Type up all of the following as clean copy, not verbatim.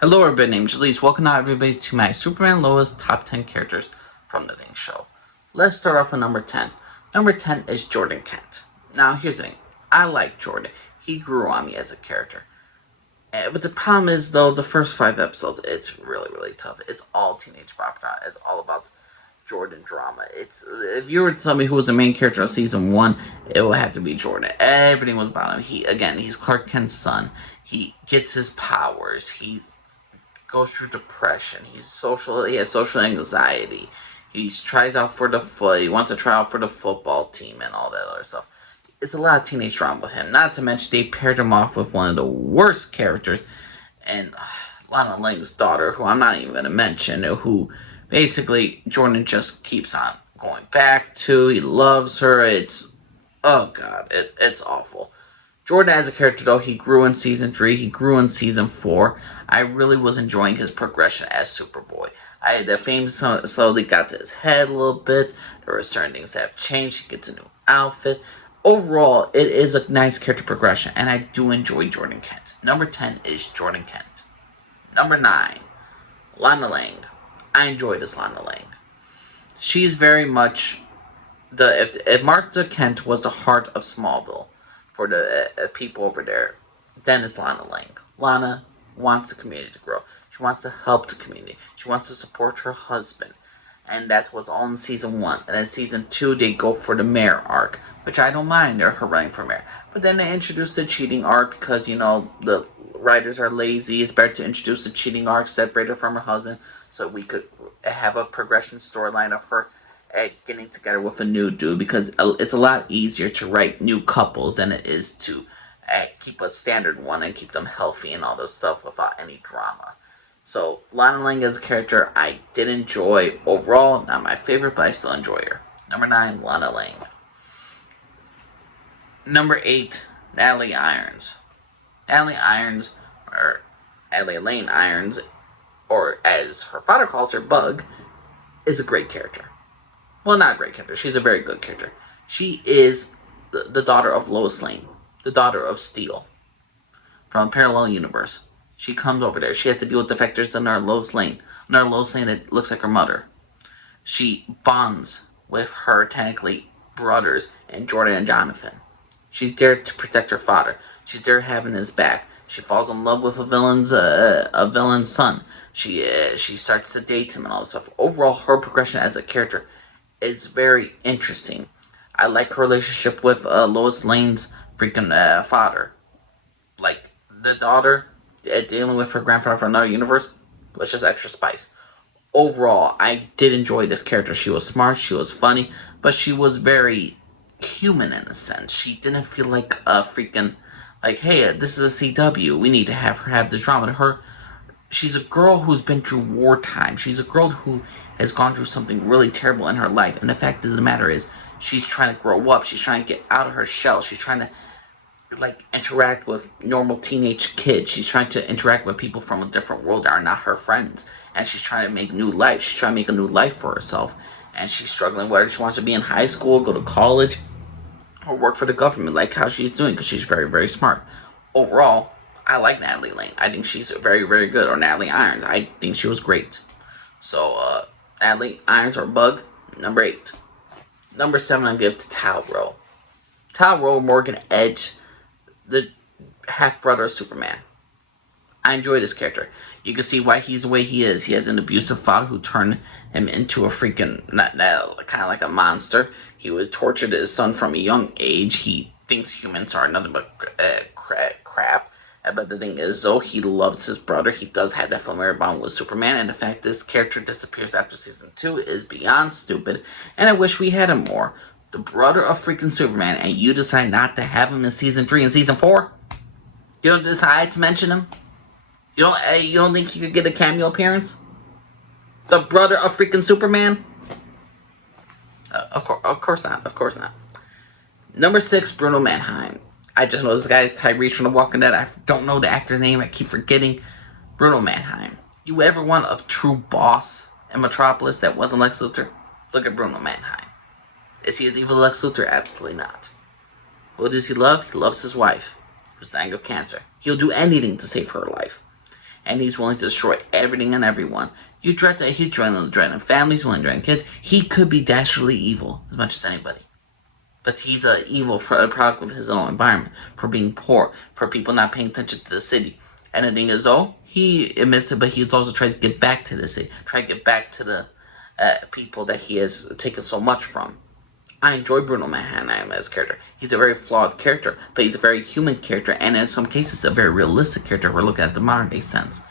Hello everybody, name's Elise. Welcome now everybody to my Superman Lois Top 10 Characters from the Thing Show. Let's start off with number 10. Number 10 is Jordan Kent. Now here's the thing. I like Jordan. He grew on me as a character. But the problem is though, the first 5 episodes, it's really tough. It's all teenage propaganda. It's all about Jordan drama. If you were to tell me who was the main character of season 1, it would have to be Jordan. Everything was about him. He's Clark Kent's son. He gets his powers. He goes through depression. He has social anxiety. He tries out for he wants to try out for the football team and all that other stuff. It's a lot of teenage drama with him. Not to mention they paired him off with one of the worst characters, and Lana Lang's daughter, who I'm not even going to mention, who basically Jordan just keeps on going back to. He loves her. It's awful. Jordan as a character, though, he grew in Season 3, he grew in Season 4. I really was enjoying his progression as Superboy. The fame slowly got to his head a little bit. There were certain things that have changed. He gets a new outfit. Overall, it is a nice character progression, and I do enjoy Jordan Kent. Number 10 is Jordan Kent. Number 9, Lana Lang. I enjoy this Lana Lang. She's very much if Martha Kent was the heart of Smallville, for the people over there, then it's Lana Lang. Lana wants the community to grow. She wants to help the community. She wants to support her husband. And that's what's all in Season 1. And then Season 2, they go for the mayor arc, which I don't mind her running for mayor. But then they introduce the cheating arc because, the writers are lazy. It's better to introduce the cheating arc, separate her from her husband, so we could have a progression storyline of her getting together with a new dude, because it's a lot easier to write new couples than it is to keep a standard one and keep them healthy and all this stuff without any drama. So Lana Lang as a character I did enjoy. Overall, not my favorite, but I still enjoy her. Number 9, Lana Lang. Number 8, Natalie Irons. Natalie Irons, or Natalie Lane Irons, or as her father calls her, Bug, is a great character. Well, not a great character. She's a very good character. She is the daughter of Lois Lane, the daughter of Steel, from a parallel universe. She comes over there. She has to deal with defectors in our Lois Lane. Another Lois Lane that looks like her mother. She bonds with her, technically, brothers, and Jordan and Jonathan. She's there to protect her father. She's there having his back. She falls in love with a villain's son. She starts to date him and all this stuff. Overall, her progression as a character is very interesting. I like her relationship with Lois Lane's freaking father. Like, the daughter dealing with her grandfather from another universe was just extra spice. Overall, I did enjoy this character. She was smart, she was funny, but she was very human in a sense. She didn't feel like a freaking, like, hey, this is a CW, we need to have her have the drama. She's a girl who's been through wartime. She's a girl who has gone through something really terrible in her life. And the fact of the matter is, she's trying to grow up. She's trying to get out of her shell. She's trying to, interact with normal teenage kids. She's trying to interact with people from a different world that are not her friends. And she's trying to make new life. She's trying to make a new life for herself. And she's struggling whether she wants to be in high school, go to college, or work for the government, like how she's doing, because she's very smart. Overall, I like Natalie Lane. I think she's very good. Or Natalie Irons. I think she was great. So, Natalie Irons or Bug, number 8. Number 7, I give to Tal-Rho. Tal-Rho, Morgan Edge, the half-brother of Superman. I enjoy this character. You can see why he's the way he is. He has an abusive father who turned him into a freaking, kind of like a monster. He would torture his son from a young age. He thinks humans are nothing but crap. But the thing is, though, he loves his brother. He does have that familiar bond with Superman. And the fact this character disappears after Season 2 is beyond stupid. And I wish we had him more. The brother of freaking Superman, and you decide not to have him in Season 3 and Season 4? You don't decide to mention him? You don't think he could get a cameo appearance? The brother of freaking Superman? Of course not. Number 6, Bruno Mannheim. I just know this guy is Tyrese from The Walking Dead. I don't know the actor's name. I keep forgetting. Bruno Mannheim. You ever want a true boss in Metropolis that wasn't Lex Luthor? Look at Bruno Mannheim. Is he as evil as Lex Luthor? Absolutely not. What does he love? He loves his wife, who's dying of cancer. He'll do anything to save her life. and he's willing to destroy everything and everyone. You dread that he's dreading families, willing to dread kids. He could be dastardly evil as much as anybody. But he's evil for a product of his own environment, for being poor, for people not paying attention to the city. And the thing is, though, he admits it, but he's also trying to get back to the city, try to get back to the people that he has taken so much from. I enjoy Bruno Mannheim as a character. He's a very flawed character, but he's a very human character, and in some cases, a very realistic character if we're looking at the modern day sense.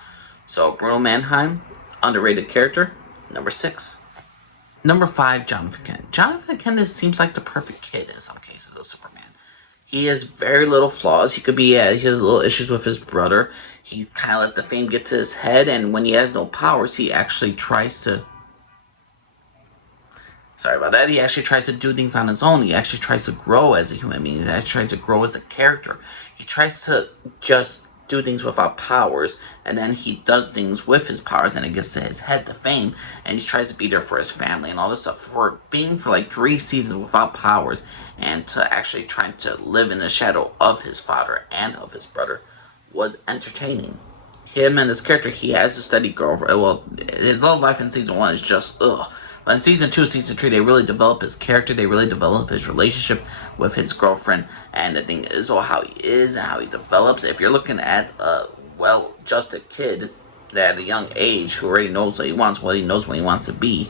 So, Bruno Mannheim, underrated character, number 6. Number 5, Jonathan Kent. Jonathan Kent seems like the perfect kid in some cases of Superman. He has very little flaws. He has little issues with his brother. He kind of let the fame get to his head, and when he has no powers, he actually tries to... Sorry about that. He actually tries to do things on his own. He actually tries to grow as a human being. He actually tries to grow as a character. He tries to just do things without powers, and then he does things with his powers, and it gets to his head, the fame, and he tries to be there for his family and all this stuff. For being for like 3 seasons without powers, and to actually trying to live in the shadow of his father and of his brother, was entertaining. Him and his character, he has a steady girlfriend. Well, his love life in season 1 is just ugh. But in season 2, season 3, they really develop his character. They really develop his relationship with his girlfriend. And the thing is, how he is and how he develops. If you're looking at just a kid that at a young age who already knows what he wants, what he knows what he wants to be,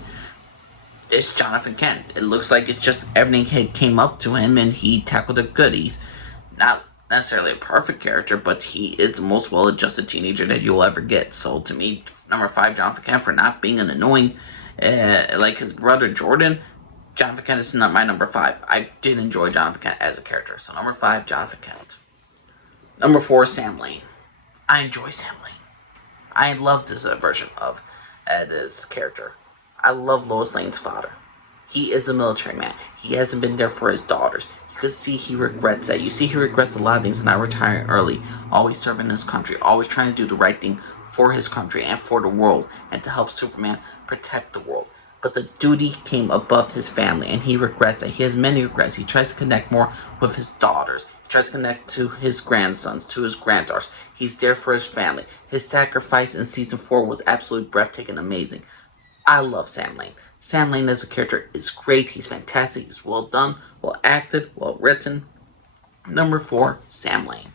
it's Jonathan Kent. It looks like it's just everything came up to him and he tackled it good. He's not necessarily a perfect character, but he is the most well-adjusted teenager that you'll ever get. So to me, number 5, Jonathan Kent, for not being an annoying like his brother Jordan, Jonathan Kent is not my number 5. I did enjoy Jonathan Kent as a character. So number 5, Jonathan Kent. Number 4, Sam Lane. I enjoy Sam Lane. I love this version of this character. I love Lois Lane's father. He is a military man. He hasn't been there for his daughters. You can see he regrets that. You see he regrets a lot of things, not retiring early, always serving his country, always trying to do the right thing for his country and for the world, and to help Superman protect the world. But the duty came above his family, and he regrets that. He has many regrets. He tries to connect more with his daughters. He tries to connect to his grandsons, to his granddaughters. He's there for his family. His sacrifice in season 4 was absolutely breathtaking, amazing. I love Sam Lane. Sam Lane as a character is great. He's fantastic. He's well done, well acted, well written. Number 4, Sam Lane.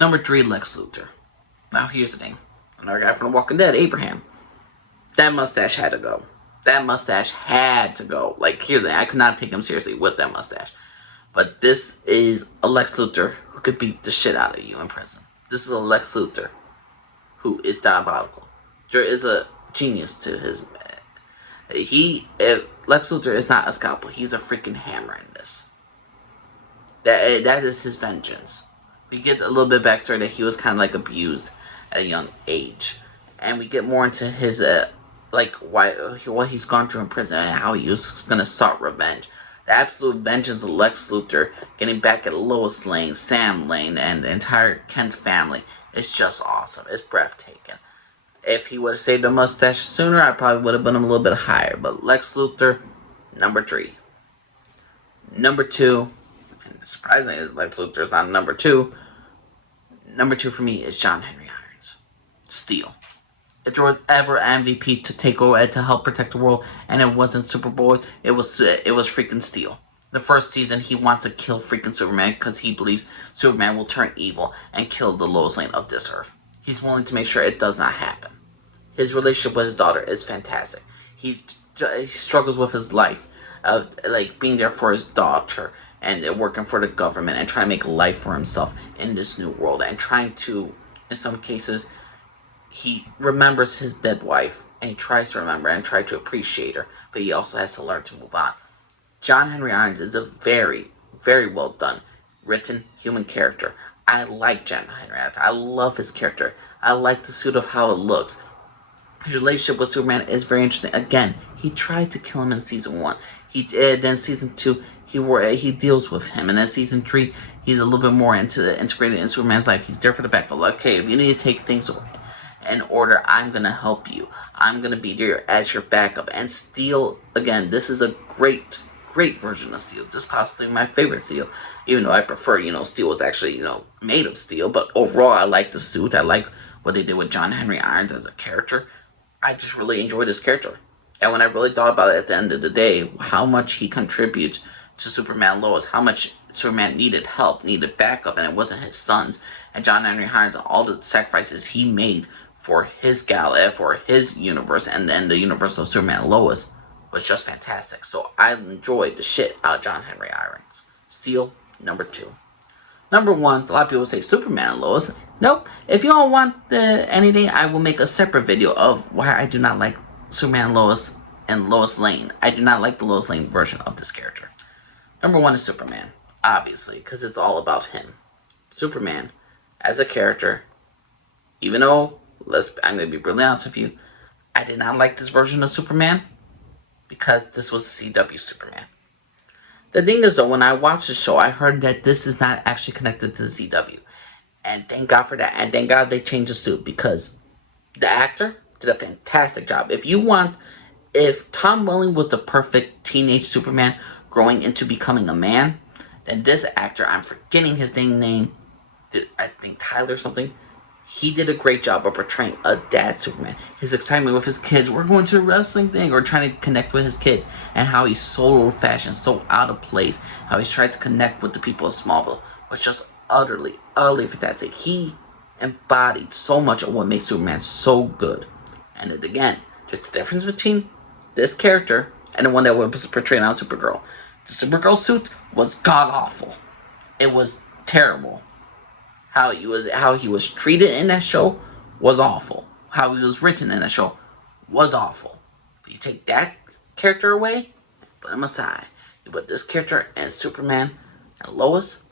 Number 3, Lex Luthor. Now here's the thing. Another guy from The Walking Dead, Abraham. That mustache had to go. That mustache had to go. Like, here's the thing. I could not take him seriously with that mustache. But this is a Lex Luthor who could beat the shit out of you in prison. This is a Lex Luthor who is diabolical. There is a genius to his... Lex Luthor is not a scalpel. He's a freaking hammer in this. That is his vengeance. We get a little bit of backstory that he was kind of like abused at a young age. And we get more into his... what he's gone through in prison and how he was going to sought revenge. The absolute vengeance of Lex Luthor getting back at Lois Lane, Sam Lane, and the entire Kent family is just awesome. It's breathtaking. If he would have saved the mustache sooner, I probably would have put him a little bit higher. But Lex Luthor, number 3. Number 2, and surprisingly, Lex Luthor's not number 2. Number 2 for me is John Henry Irons. Steel. If there was ever an MVP to take over to help protect the world, and it wasn't Superboy, it was freaking Steel. The first season, he wants to kill freaking Superman because he believes Superman will turn evil and kill the Lois Lane of this earth. He's willing to make sure it does not happen. His relationship with his daughter is fantastic. He struggles with his life of being there for his daughter and working for the government and trying to make a life for himself in this new world, and trying to, in some cases, he remembers his dead wife, and he tries to remember and try to appreciate her, but he also has to learn to move on. John Henry Irons is a very, very well done, written human character. I like John Henry Irons. I love his character. I like the suit of how it looks. His relationship with Superman is very interesting. Again, he tried to kill him in season 1. Then season 2, he deals with him, and then season 3, he's a little bit more integrated in Superman's life. He's there for the backup. Okay, if you need to take things in order, I'm gonna help you. I'm gonna be there as your backup. And Steel, again, this is a great version of Steel. This is possibly my favorite Steel, even though I prefer, Steel was actually, made of steel. But overall, I like the suit. I like what they did with John Henry Irons as a character, I just really enjoyed his character. And when I really thought about it at the end of the day, how much he contributes to Superman Lois, how much Superman needed help, needed backup, and it wasn't his sons. And John Henry Irons, all the sacrifices he made for his gala, for his universe, and then the universe of Superman Lois was just fantastic. So I enjoyed the shit out of John Henry Irons. Steel, number 2. Number 1, a lot of people say Superman and Lois. Nope. If you all want anything, I will make a separate video of why I do not like Superman Lois and Lois Lane. I do not like the Lois Lane version of this character. Number 1 is Superman, obviously, because it's all about him. Superman, as a character, even though, I'm going to be brutally honest with you, I did not like this version of Superman because this was a CW Superman. The thing is, though, when I watched the show, I heard that this is not actually connected to the CW. And thank God for that. And thank God they changed the suit because the actor did a fantastic job. If Tom Welling was the perfect teenage Superman growing into becoming a man, then this actor, I'm forgetting his name, I think Tyler something, he did a great job of portraying a dad Superman. His excitement with his kids, we're going to a wrestling thing, or trying to connect with his kids, and how he's so old-fashioned, so out of place, how he tries to connect with the people of Smallville, was just utterly fantastic. He embodied so much of what makes Superman so good. And again, just the difference between this character and the one that was portrayed on Supergirl. The Supergirl suit was god-awful. It was terrible. How he was treated in that show was awful. How he was written in that show was awful. But you take that character away, put him aside. You put this character and Superman and Lois,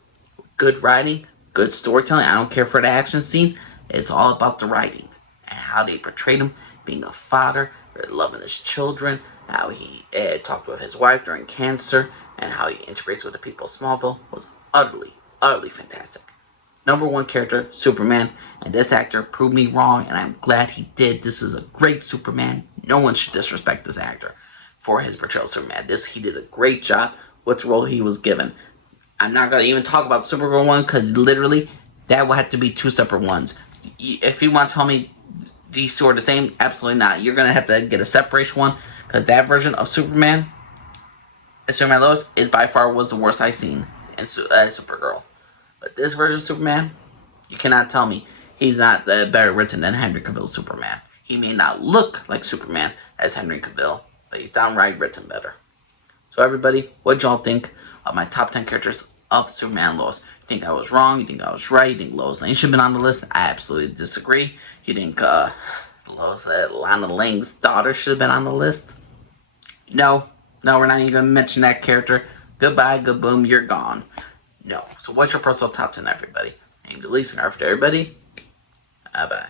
good writing, good storytelling. I don't care for the action scenes. It's all about the writing and how they portrayed him being a father, loving his children, how he talked with his wife during cancer, and how he integrates with the people of Smallville was utterly fantastic. Number 1 character, Superman, and this actor proved me wrong, and I'm glad he did. This is a great Superman. No one should disrespect this actor for his portrayal of Superman. He did a great job with the role he was given. I'm not going to even talk about the Supergirl one, because literally, that will have to be 2 separate ones. If you want to tell me these 2 are the same, absolutely not. You're going to have to get a separation one, because that version of Superman Lois is by far was the worst I've seen in Supergirl. But this version of Superman, you cannot tell me he's not better written than Henry Cavill's Superman. He may not look like Superman as Henry Cavill, but he's downright written better. So everybody, what y'all think of my top 10 characters of Superman and Lois? You think I was wrong? You think I was right? You think Lois Lane should have been on the list? I absolutely disagree. You think Lana Lang's daughter should have been on the list? No, we're not even going to mention that character. Goodbye, good boom, you're gone. No. So what's your personal top 10, everybody? I'm the least and everybody. Bye-bye.